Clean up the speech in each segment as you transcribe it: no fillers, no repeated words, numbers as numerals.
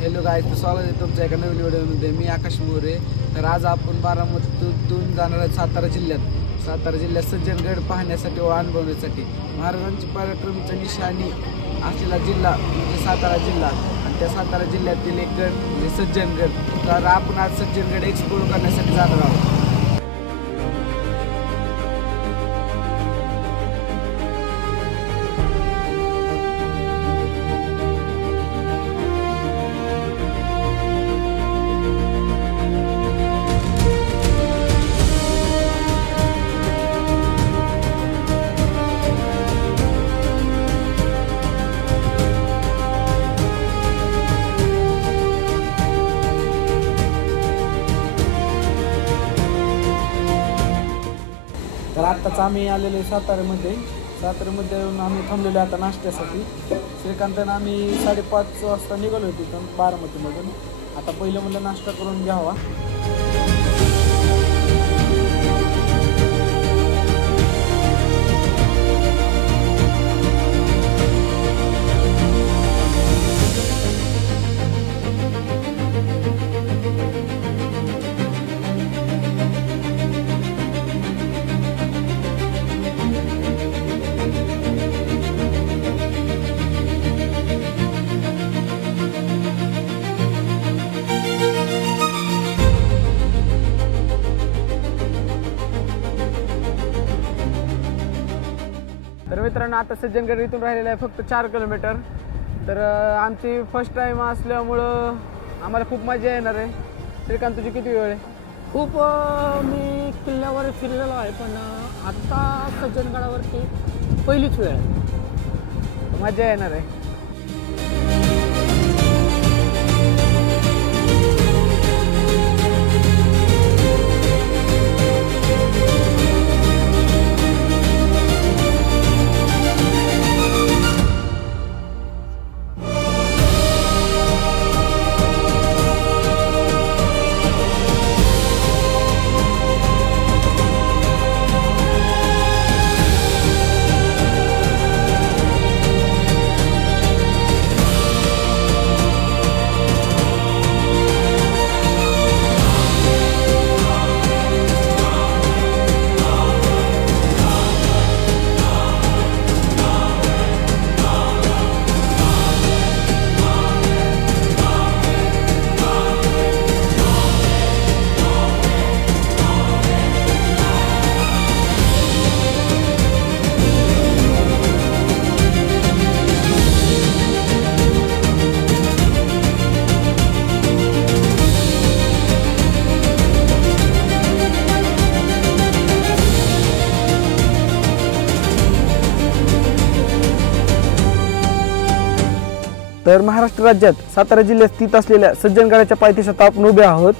Hello guys, स्वागत आहे तुमच्या एका नवीन व्हिडिओमध्ये. मी आकाश मोरे. तर आज आपण बारामतीतून जाणार आहे सातारा जिल्ह्यात सज्जनगड पाहण्यासाठी व अनुभवण्यासाठी. महाराजांची पराक्रमची निशाणी असलेला जिल्हा म्हणजे सातारा जिल्हा, आणि त्या सातारा जिल्ह्यातील एक गड म्हणजे सज्जनगड. तर आपण आज सज्जनगड एक्सप्लोर करण्यासाठी जाणार आहोत. तर आत्ताच आम्ही आलेलो साताऱ्यामध्ये येऊन आम्ही थांबलेलो आता नाश्त्यासाठी. श्रीकांतनं आम्ही 5:30 वाजता निघालो होतो इथून बारामतीमधून. आता पहिलं म्हणलं नाश्ता करून घ्यावा. तर मित्रांनो, आता सज्जनगड इथून राहिलेलं आहे फक्त 4 किलोमीटर. तर आमची फर्स्ट टाईम असल्यामुळं आम्हाला खूप मजा येणार आहे. श्रीकांत, तुझी किती वेळ आहे? खूप मी किल्ल्यावर फिरलेलो आहे, पण आत्ता सज्जनगडावरती पहिलीच वेळ आहे. मजा येणार आहे. तर महाराष्ट्र राज्यात सातारा जिल्ह्यात स्थित असलेल्या सज्जनगडाच्या पायथ्याशी आपण उभे आहोत.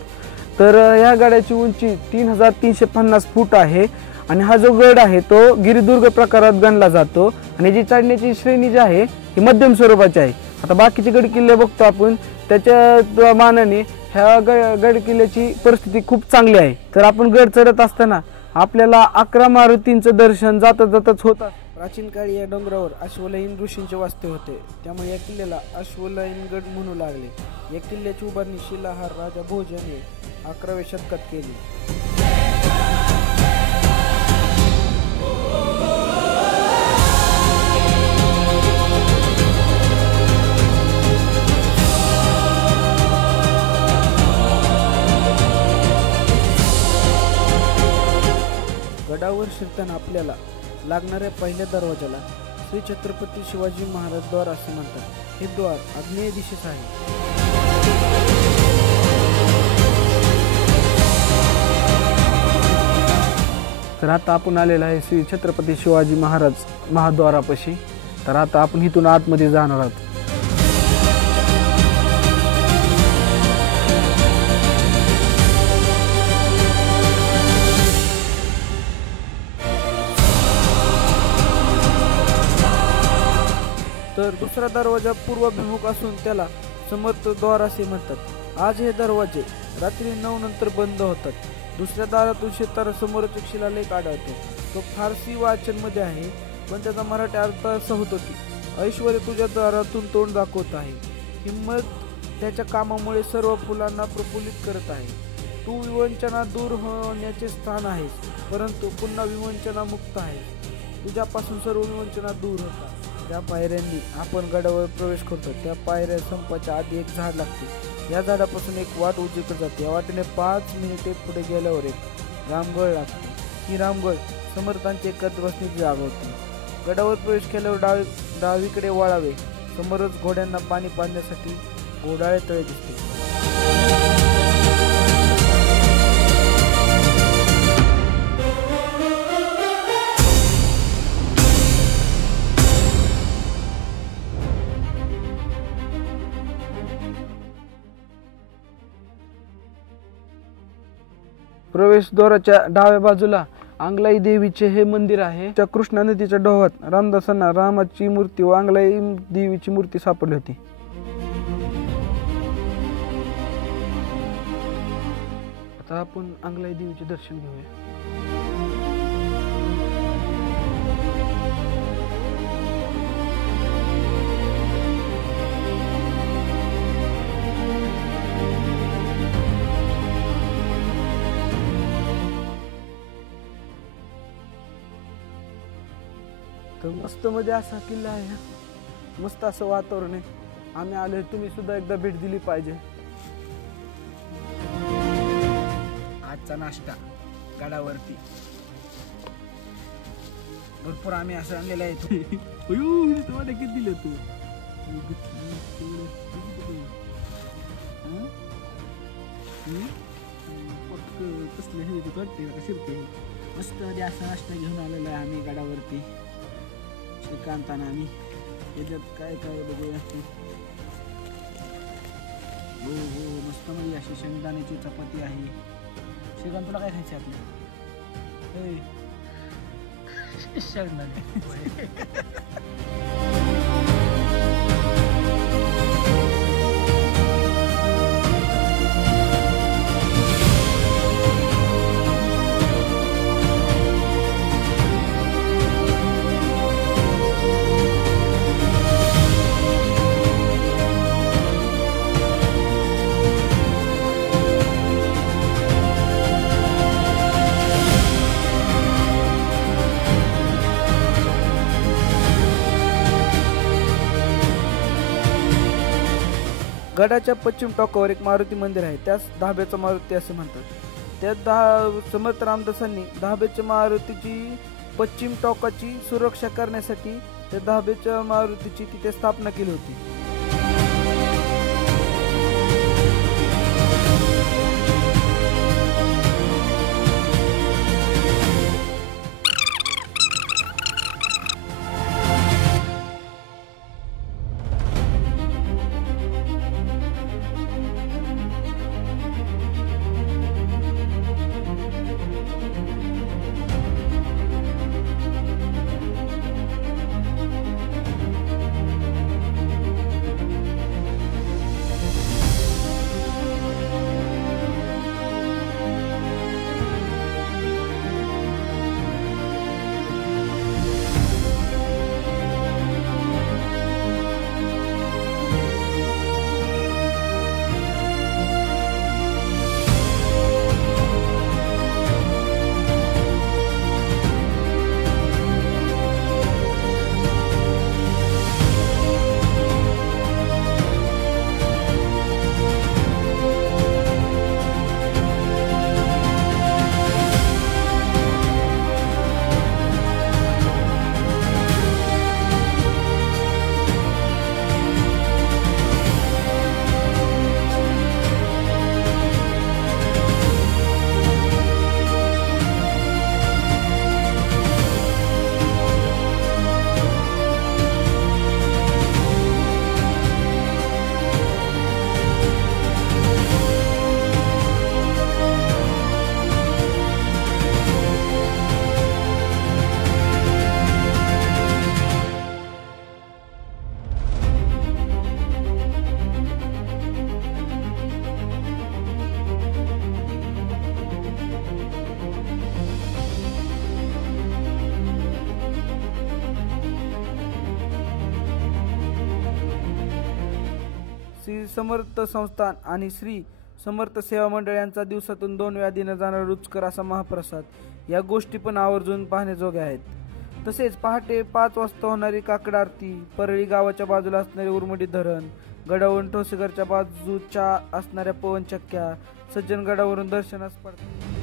तर या गडाची उंची 3350 फूट आहे, आणि हा जो गड आहे तो गिरिदुर्ग प्रकारात गणला जातो, आणि जी चढण्याची श्रेणी जी आहे ही मध्यम स्वरूपाची आहे. आता बाकीचे गड किल्ले बघतो आपण, त्याच्या मानाने ह्या गड किल्ल्याची परिस्थिती खूप चांगली आहे. तर आपण गड चढत असताना आपल्याला 11 मारुतींचं दर्शन जाताच होतं. प्राचीन काळी या डोंगरावर अश्वलयीन ऋषींचे वास्तव्य होते, त्यामुळे या किल्ल्याला अश्वलयीन गड म्हणू लागले. या किल्ल्याची उभारणी शिलाहार राजा भोज याने 11व्या शतकात केली. गडावर शिरताना आपल्याला लागणाऱ्या पहिल्या दरवाजाला श्री छत्रपती शिवाजी महाराज द्वार असे म्हणतात. हे द्वार आग्नेय दिशेस आहे. तर आता आपण आलेला आहे श्री छत्रपती शिवाजी महाराज महाद्वारापाशी. तर आता आपण इथून आतमध्ये जाणार आहोत. तर दुसरा दरवाजा पूर्वाभिमुख असून त्याला समर्थ द्वार असे म्हणतात. आज हे दरवाजे रात्री 9 नंतर बंद होतात. दुसऱ्या दारातून शेतारासमोरच एक शिलालेख आढळतो. तो फारसी वाचनमध्ये आहे, पण त्याचा मराठी अर्थ असा होतो की ऐश्वर्य तुझ्या दारातून तोंड दाखवत आहे, हिम्मत त्याच्या कामामुळे सर्व फुलांना प्रफुल्लित करत आहे. तू विवंचना दूर होण्याचे स्थान आहेस, परंतु पुन्हा विवंचना मुक्त आहे. तुझ्यापासून सर्व विवंचना दूर होतात. त्या पायऱ्यांनी आपण गडावर प्रवेश करतो. त्या पायऱ्या संपाच्या आधी एक झाड लागते. या झाडापासून एक वाट उजवीकडे जाते. या वाटेने 5 मिनिटे पुढे गेल्यावर एक रामगड लागते. ही रामगड समर्थांची एकत्र बसण्याची जागा होती. गडावर प्रवेश केल्यावर डावीकडे वळावे. समोरच घोड्यांना पाणी पाजण्यासाठी घोडाळे तळे दिसते. प्रवेशद्वाराच्या डाव्या बाजूला आंगलाई देवीचे हे मंदिर आहे. त्या कृष्णा नदीच्या डोहात रामदासांना रामाची मूर्ती व आंगलाई देवीची मूर्ती सापडली होती. आता आपण आंगलाई देवीचे दर्शन घेऊया. तर मस्त मध्ये असा किल्ला आहे. मस्त असं वातावरण आहे. आम्ही आलोय, तुम्ही सुद्धा एकदा भेट दिली पाहिजे. आजचा नाश्ता गडावरती भरपूर आम्ही असं आणलेला आहे. तुम्हाला किती दिलं तू? मस्त मध्ये असा नाश्ता घेऊन आलेला आहे आम्ही गडावरती. श्रीकांत आणि आम्ही याच्यात काय काय बघूया. हो हो मस्त मध्ये अशी शेंगदाण्याची चपाती आहे. श्रीकांत तुला काय खायचं आपल्या? शेंगदाणे. गडाच्या पश्चिम टोकावर एक मारुती मंदिर आहे. त्यास धाब्याचा मारुती असे म्हणतात. त्या समर्थ रामदासांनी धाब्याच्या मारुतीची पश्चिम टोकाची सुरक्षा करण्यासाठी त्या धाब्याच्या मारुतीची तिथे स्थापना केली होती. समर्थ संस्थान आणि श्री समर्थ सेवा मंडळ यांचा दिवसातून 2 वेळा दिला जाणारा रुचकर असा महाप्रसाद या गोष्टी पण आवर्जून पाहण्याजोग्या आहेत। तसेच पहाटे 5 वाजता होणारी काकड आरती, परळी गावाच्या बाजूला असणारे उरमडी धरण, गडावरून ठोसेघरच्या बाजूच्या असणाऱ्या पवनचक्क्या, सज्जनगडावरून दर्शनास पडतात।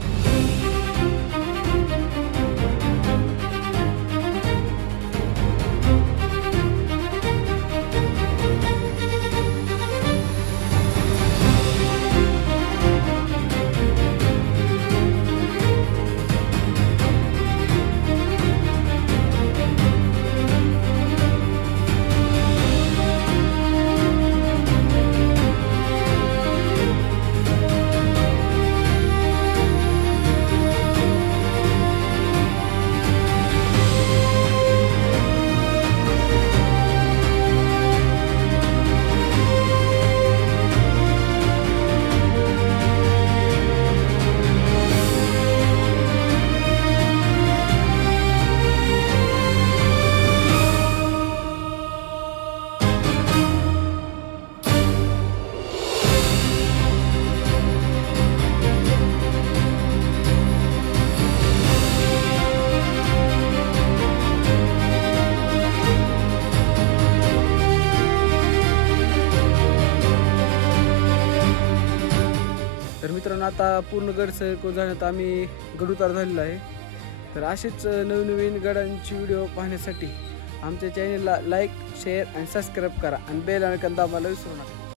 तर मित्रांनो, आता पूर्ण गड सैर करून झाल्यात आम्ही गड उतार झालेला आहे। तर असेच नवनवीन गडांची व्हिडिओ पाहण्यासाठी आमच्या चॅनेलला लाईक, शेअर आणि सबस्क्राईब करा आणि बेल आयकॉन दाबायला विसरू नका।